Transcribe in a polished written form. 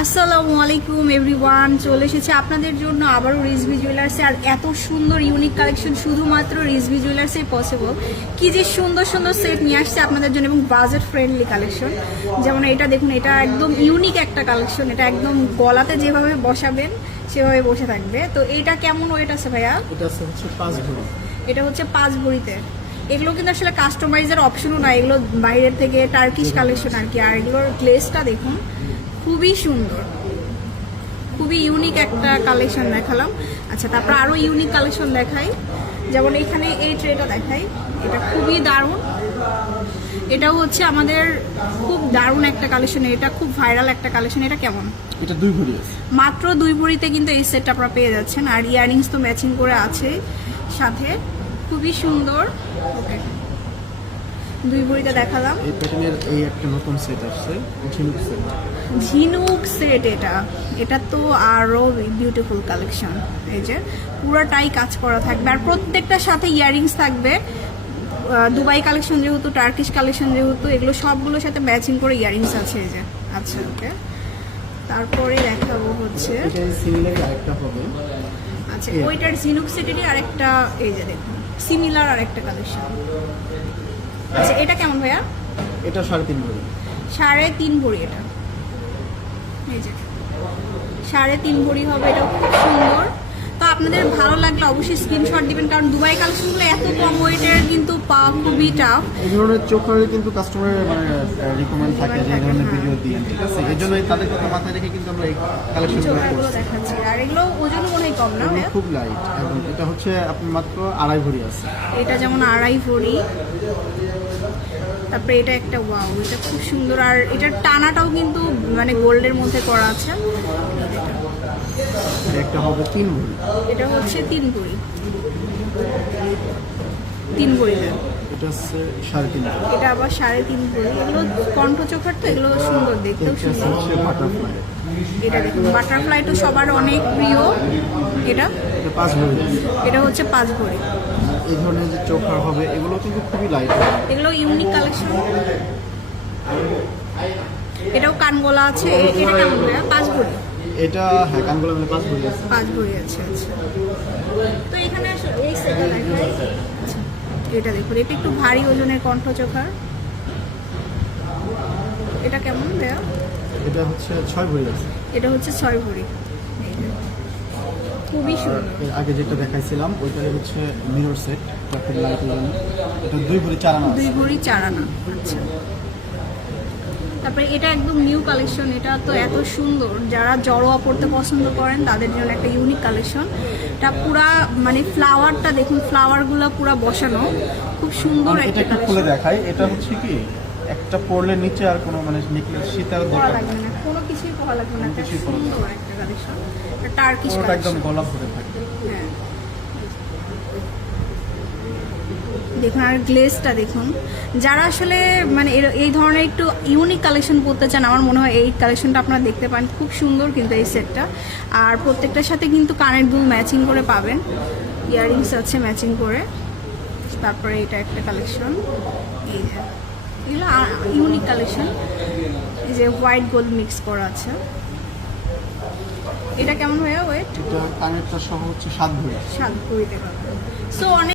আসসালামু আলাইকুম এভরিওয়ান, চলে এসেছে আপনাদের জন্য আবারও রিজভি জুয়েলার্সে। আর এত সুন্দর ইউনিক কালেকশন শুধুমাত্র রিজভি জুয়েলার্সে পসিবল। কি যে সুন্দর সুন্দর সেট নিয়ে আসছে আপনাদের জন্য এবং বাজেট ফ্রেন্ডলি কালেকশন। যেমন এটা দেখুন, এটা একদম ইউনিক একটা কালেকশন। এটা একদম গলাতে যেভাবে বসাবেন সেভাবে বসে থাকবে। তো এটা কেমন ওয়েট আছে ভাইয়া? এটা হচ্ছে 5 ভরি। এটা হচ্ছে 5 ভরিতে। এগুলো কিন্তু আসলে কাস্টমাইজের অপশনও না, এগুলো বাইরের থেকে টার্কিশ কালেকশন আর কি। আর এগুলোর গ্লেসটা দেখুন, খুবই সুন্দর, খুবই ইউনিক একটা কালেকশন দেখালাম। আচ্ছা, তারপর আরও ইউনিক কালেকশন দেখাই। যেমন এখানে এই ট্রেটা দেখাই, এটা খুবই দারুণ। এটাও হচ্ছে আমাদের খুব দারুণ একটা কালেকশন, এটা খুব ভাইরাল একটা কালেকশন। এটা কেমন? এটা 2 ভরি আছে। মাত্র 2 ভরিতে কিন্তু এই সেটটা আপনারা পেয়ে যাচ্ছেন। আর ইয়াররিংস তো ম্যাচিং করে আছে সাথে, খুবই সুন্দর। ওকে, 2 ভরিতে দেখালাম। এই প্যাটার্নের এই একটা নতুন সেট আসছে, ঝিনুক সেট। ঝিনুক সেট, এটা তো আরো বিউটিফুল কালেকশন। এই যে পুরোটাই কাজ করা থাকবে আর প্রত্যেকটার সাথে ইয়াররিংস থাকবে। দুবাই কালেকশন যেহেতু, টার্কিশ কালেকশন যেহেতু, এগুলো সবগুলোর সাথে ম্যাচিং করে ইয়াররিংস আছে। এই যে আচ্ছা, ওকে। তারপরে দেখাবো হচ্ছে এটা সিমিলার আরেকটা হবে। আচ্ছা, ওইটার ঝিনুক সেটেরই আরেকটা, এই যে দেখুন সিমিলার আরেকটা কালেকশন। আচ্ছা, এটা কেমন ভাইয়া? এটা 3.5 ভরি। 3.5 ভরি এটা। এই যে 3.5 ভরি হবে, এটা খুব সুন্দর। তো আপনাদের ভালো লাগলে অবশ্যই স্ক্রিনশট দিবেন, কারণ দুবাই কালেকশনগুলো এত কম ওয়েটের কিন্তু পাওয়া খুবই টাফ। এই ধরনের চোখারে কিন্তু কাস্টমারের মানে রিকমেন্ড থাকে যে এই ধরনের ভিডিও দিন, ঠিক আছে? এই জন্যই তাদের কথা মাথায় রেখে কিন্তু আমরা এই কালেকশনগুলো চোখাগুলো করছি। দেখাচ্ছি। আর এগুলো ওজনও মনে হয় কম না এগুলো ভাইয়া? খুব লাইট এবং এটা হচ্ছে আপনি মাত্র 2.5 ভরি আছে। এটা যেমন 2.5 ভরি। তারপরে এটা একটা, ওয়াও, এটা খুব সুন্দর। আর এটার টানাটাও কিন্তু মানে গোল্ডের মধ্যে করা আছে। এটা একটা হবে 3 ভরি। এটা হচ্ছে 3 ভরি। 3 ভরিতে এটা হচ্ছে 3.5 ভরি। এটা আবার 3.5 ভরি। এগুলো কণ্ঠ চোখার, তো এগুলো সুন্দর, দেখতেও এটা সুন্দর। হচ্ছে বাটারফ্লাই। এটা দেখুন, বাটারফ্লাই তো সবার অনেক প্রিয়। এটা এটা 5 ভরি। এটা হচ্ছে 5 ভরি। এই ধরনের যে চোখার হবে এগুলো কিন্তু খুবই লাইট। এগুলো ইউনিক কালেকশন। এটাও কানগোলা আছে। এটা কেমন ভাইয়া? 5 ভরি। এটা হ্যাঁ, কানগুলো মানে 5 ভরি আছে। 5 ভরি আছে। আচ্ছা, তো এখানে এই সেটটা দেখাই। আচ্ছা, এটা দেখুন, এটা একটু ভারী ওজনের কণ্ঠ চোখার। এটা কেমন ভাইয়া? এটা হচ্ছে 6 ভরি আছে। এটা হচ্ছে 6 ভরি। খুবই সুন্দর। এর আগে যেটা দেখাইছিলাম ওইটাই হচ্ছে মিরর সেট, এটা খুব লাইট ওজনের। এটা 2 ভরি 4 আনা 2 ভরি 4 আনা। আচ্ছা, তারপরে এটা একদম নিউ কালেকশন। এটা তো এত সুন্দর, যারা জড়োয়া পড়তে পছন্দ করেন তাদের জন্য একটা ইউনিক কালেকশন। এটা পুরা মানে ফ্লাওয়ারটা দেখুন, ফ্লাওয়ারগুলো পুরা বসানো, খুব সুন্দর এটা একটা একটু খুলে কালেকশন। দেখাই। এটা হচ্ছে কি একটা পরলে নিচে আর কোনো মানে নেকলেস সীতার পরা দরকার লাগবে নেই। না, কোনো কিছুই পরা লাগবে না। কোনো একটা কিছুই পরা লাগবে সুন্দর একটা কালেকশন, একটা টার্কিশ পুরোটা একদম কালেকশন। গলা ভরে থাকে। হ্যাঁ, দেখুন। আর গ্লেসটা দেখুন, যারা আসলে মানে এই ধরনের একটু ইউনিক কালেকশন করতে চান, আমার মনে হয় এই কালেকশনটা আপনারা দেখতে পান। খুব সুন্দর কিন্তু এই সেটটা। আর প্রত্যেকটার সাথে কিন্তু কানের দুল ম্যাচিং করে পাবেন, ইয়াররিংস আছে ম্যাচিং করে। তারপরে এটা একটা কালেকশন, এই যে এগুলো ইউনিক কালেকশন। এই যে হোয়াইট গোল্ড মিক্স করা আছে। এটা কেমন হয়ে ওয়েট? এটা কানেরটা সহ হচ্ছে 7 ভরি। 7 ভরিতে পাবেন। সো অনেক